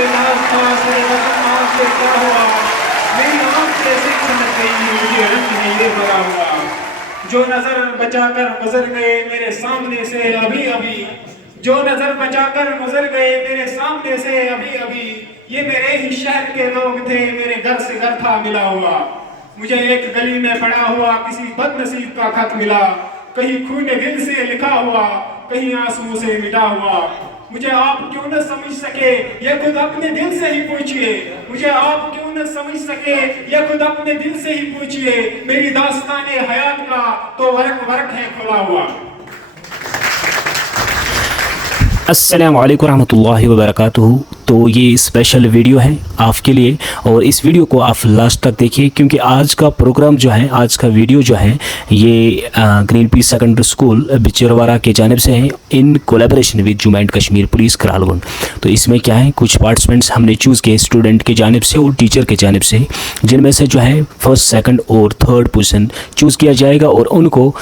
पे नाज था सरे वतन आँख से क्या हुआ, मेरी आँख कैसे चमक गई मुझे रंग नहीं ये भरा हुआ। जो नजर बचाकर गुजर गए मेरे सामने से अभी अभी, जो नजर बचाकर गुजर गए मेरे सामने से अभी अभी, ये मेरे ही शहर के लोग थे, मेरे घर से घर था मिला हुआ। मुझे एक गली में पड़ा हुआ किसी बदनसीब का खत मिला, कहीं खूने दिल से लिखा हुआ, कहीं आंसू से मिटा हुआ। मुझे आप क्यों न समझ सके ये खुद अपने दिल से ही पूछिए, मुझे आप क्यों न समझ सके ये खुद अपने दिल से ही पूछिए, मेरी दास्ताने हयात का तो वर्क वर्क है खुला हुआ। अस्सलाम वालेकुम रहमतुल्लाहि व बरकातुहू। तो ये स्पेशल वीडियो है आपके लिए और इस वीडियो को आप लास्ट तक देखिए, क्योंकि आज का प्रोग्राम जो है, आज का वीडियो जो है ये Green Peace secondary school Bicharwara के जानिब से है in collaboration with Jammu and Kashmir police Karalgund. तो इसमें क्या है, कुछ पार्टिसिपेंट्स हमने चूज़ किए स्टूडेंट के जानिब से और टीचर के जानिब से, जिनमें से जो है फर्स्ट सेकंड और थर्ड पोजीशन चूज़ किया जाएगा और उनको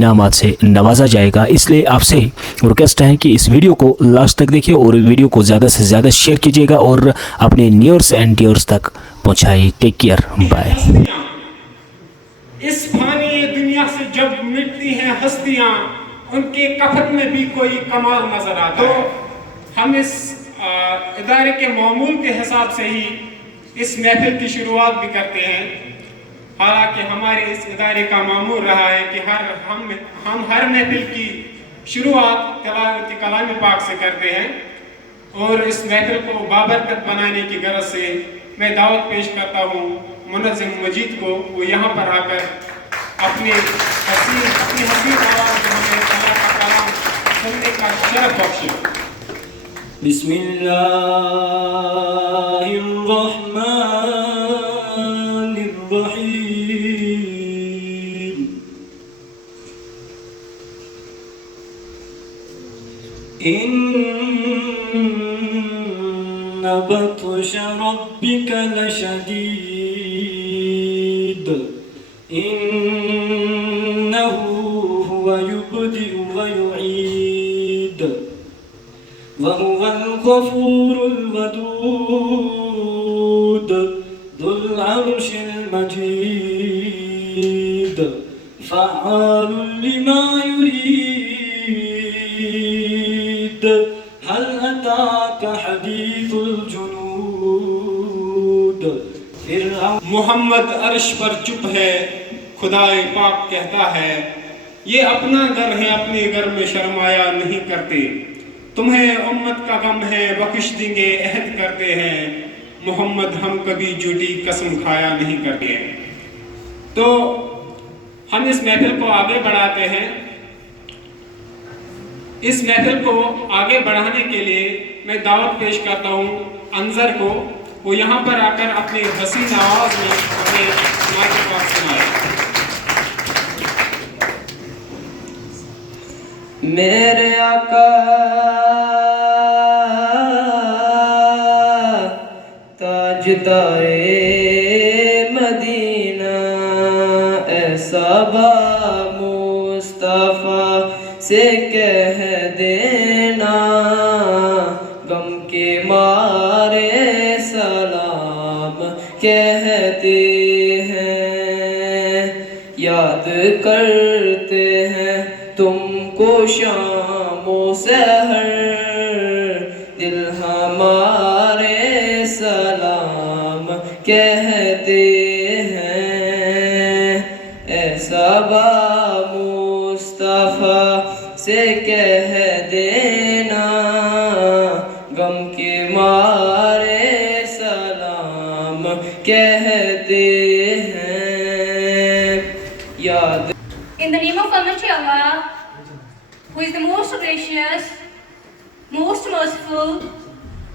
इनामात से नवाजा जाएगा। इसलिए आपसे रिक्वेस्ट है कि इस वीडियो को लास्ट तक देखिए और वीडियो को ज़्यादा से ज़्यादा शेयर कीजिएगा और अपने नियर्स एंड डियर्स तक पहुंचाइए। Take care, bye. इस फानी दुनिया से जब मिटती हैं हस्तियां, उनके कफन में भी कोई कमाल नजर आता है। तो हम इस इदारे के मामूल के हिसाब से ही इस महफिल की शुरुआत भी करते हैं। हालांकि हमारे इस इदारे का मामूल रहा है कि हम हर महफिल की शुरुआत तिलावत कलाम पाक से करते हैं और इस महफिल को बाबरकत बनाने की गरज से मैं दावत पेश करता हूँ मुनज़्ज़िम मजीद को, वो यहाँ पर आकर अपनी हसीन आवाज़ में हमें अल्लाह का कलाम सुनने का शरफ बख्शे। إن بطش ربك لشديد إنه هو يبدئ ويعيد وهو الغفور الودود ذو العرش المجيد فعال لما يريد هل أتاك حديث الجنود मोहम्मद अर्श पर चुप है, खुदाए पाक कहता है ये अपना घर है, अपने घर में शर्माया नहीं करते, तुम्हें उम्मत का गम है बख्श देंगे अहद करते हैं, मोहम्मद हम कभी झूठी कसम खाया नहीं करते हैं। तो हम इस महफिल को आगे बढ़ाते हैं। इस महफिल को आगे बढ़ाने के लिए मैं दावत पेश करता हूँ अंजर को, वो यहाँ पर आकर अपनी हसीन आवाज़ में हमें नात पाक सुनाए। मेरे आका ताजदारे मदीना ऐसा बा मुस्तफा से कह देना, गम के मारे सलाम कहते हैं, याद करते हैं तुमको शामो सहर, दिल हमारे सलाम कहते हैं, ऐसा बा मुस्तफा से कह देना, गम के मारे सलाम कहते हैं, याद। In the name of Almighty Allah, who is the most gracious, most merciful,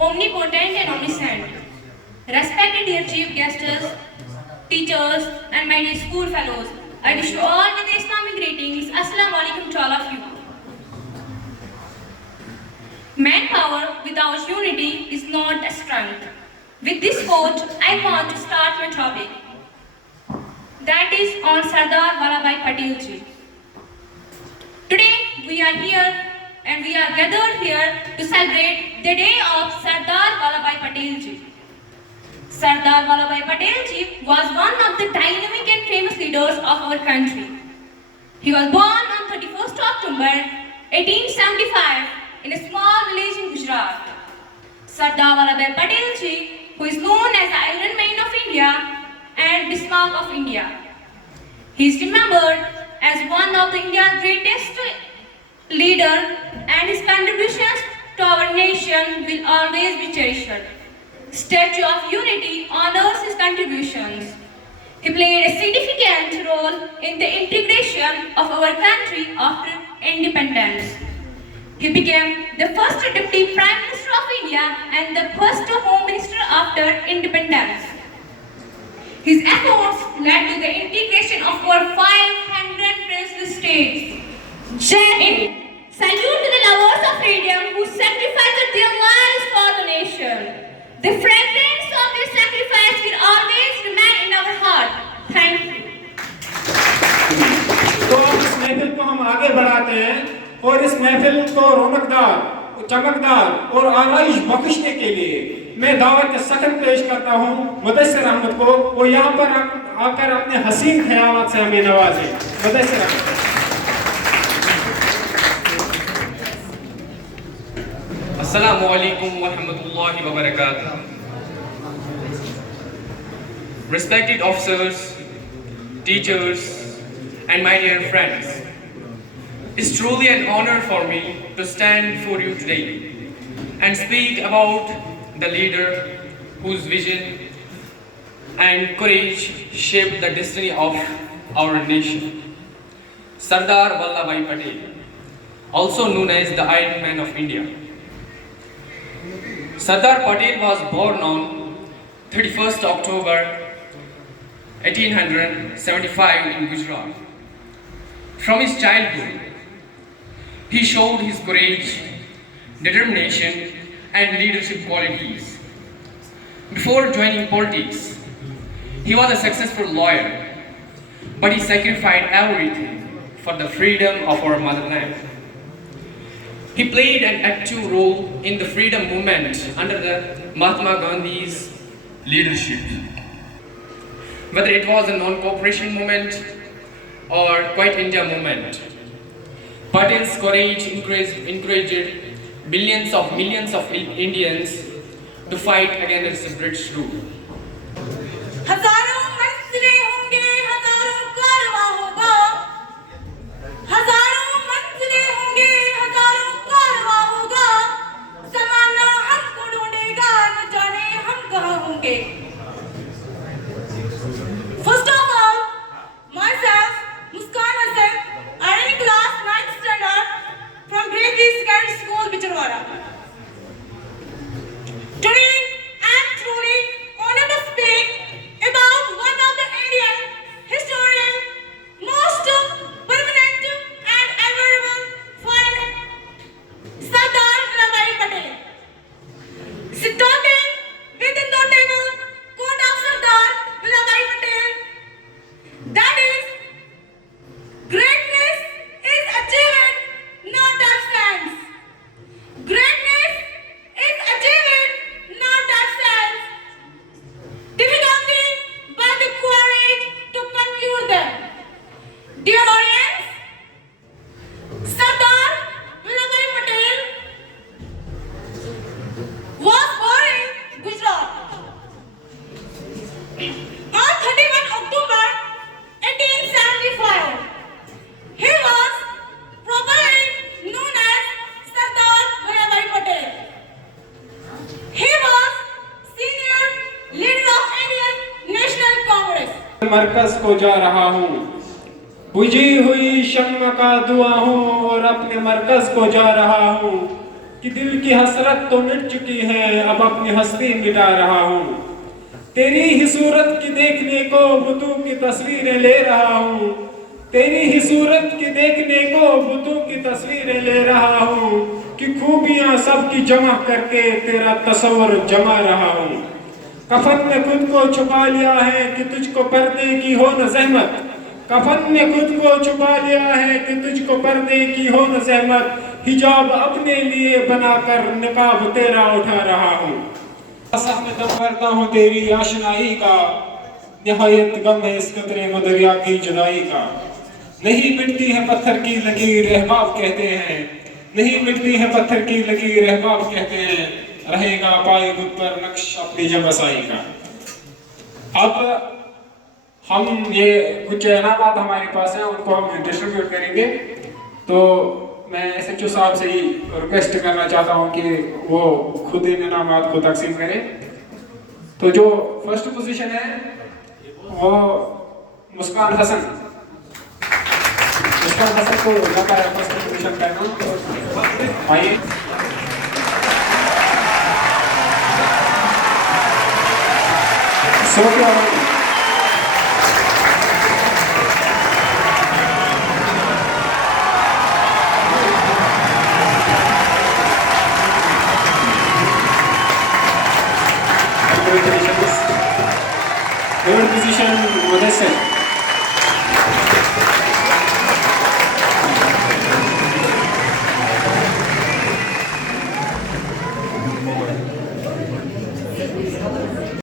omnipotent and omniscient, respected dear chief guests, teachers and my dear school fellows, I wish you all with the Islamic greetings. Assalamu alaikum to all of you. Manpower without unity is not a strength. With this quote, I want to start my topic. That is on Sardar Vallabhbhai Patel ji. Today we are here and we are gathered here to celebrate the day of Sardar Vallabhbhai Patel ji. Sardar Vallabhbhai Patel ji was one of the dynamic and famous leaders of our country. He was born on 31st October 1875 in a small village in Gujarat. Sardar Vallabhbhai Patel ji, who is known as the Iron Man of India and Bismarck of India. He is remembered as one of the India's greatest leader, and his contributions to our nation will always be cherished. Statue of Unity honors his contributions. He played a significant role in the integration of our country after independence. He became the first Deputy Prime Minister of India and the first Home Minister after independence. His efforts led to the integration of over 500 princely states. Jai Hind. Salute to the lovers of freedom who sacrificed their lives for the nation. The fragrance of their sacrifice will always remain in our heart. Thank you. तो अब इस महफिल को हम आगे बढ़ाते हैं और इस महफिल को रौनकदार, चमकदार और आराइश बख्शने के लिए मैं दावत सखन पेश करता हूँ मुदस्सिर अहमद को, वो यहाँ पर आकर अपने हसीन ख्यालात से हमें नवाजे। मुदस्सिर Ahmad. Assalamu alaikum wa rahmatullahi wa barakatuh. Respected officers, teachers, and my dear friends, it's truly an honor for me to stand before you today and speak about the leader whose vision and courage shaped the destiny of our nation, Sardar Vallabhbhai Patel, also known as the Iron Man of India. Sardar Patel was born on 31st October 1875 in Gujarat. From his childhood, he showed his courage, determination, and leadership qualities. Before joining politics, he was a successful lawyer, but he sacrificed everything for the freedom of our motherland. He played an active role in the freedom movement under the Mahatma Gandhi's leadership. Whether it was a non-cooperation movement or Quiet India movement, Patel's courage encouraged millions of Indians to fight against the British rule. हजारों मंजिलें होंगे, हजारों कारवां होगा, हजारों मंजिलें होंगे, हजारों कारवां होगा, ज़माना हमको ढूंढेगा, न जाने हम कहाँ होंगे. First of all, myself, Muskan Hassan, I am in class 9th standard from grade 3 secondary school, Bichurwara. Today, I am truly honored to speak about one of the Indian historian most permanent and admirable foreigner, Sardar Vallabhbhai Patel. Situated within the table quote of Sardar Vallabhbhai Patel, that is, greatness is achieved, not absence. Greatness is achieved, not absence. Difficulty but the courage to conclude them. Dear audience, Sardar Vallabhbhai Patel was born in Gujarat on 31 October 1875. He was properly known as Sardar Vallabhbhai Patel. He was senior leader of Indian National Congress. मरकज को जा रहा हूँ, बुझी हुई शम्म का दुआ हूँ और अपने मरकज को जा रहा हूँ कि दिल की हसरत तो मिट चुकी है, अब अपनी हस्ती मिटा रहा हूँ. तेरी ही सूरत की देखने को बुतों की तस्वीरें ले रहा हूँ, तेरी ही सूरत की देखने को बुतों की तस्वीरें ले रहा हूँ कि खूबियाँ सबकी जमा करके तेरा तस्वर जमा रहा हूँ. कफन में खुद को छुपा लिया है कि तुझको पर्दे की हो न जहमत, कफन में खुद को छुपा लिया है कि तुझको पर्दे की हो न जहमत, हिजाब अपने लिए बनाकर निकाब तेरा उठा रहा हूँ। कसम में दम करता हूँ तेरी आशनाई का, निहायत गम है इस कतरे को दरिया की जुदाई का। नहीं मिटती है पत्थर की लकीर अहबाब कहते हैं, नहीं मिटती है पत्थर की लकीर अहबाब कहते हैं, रहेगा पाए खुद पर नक्श अपनी जबसाई का। अब हम ये कुछ इनामात हमारे पास हैं, उनको हम डिस्ट्रीब्यूट करेंगे। तो मैं SHO साहब से ही रिक्वेस्ट करना चाहता हूँ कि वो खुद इन इनामात को तकसीम करें। तो जो फर्स्ट पोजीशन है वो मुस्कान हसन को लगा है फर्स्ट पोजीशन का इनाम। आइए third position Mudassir.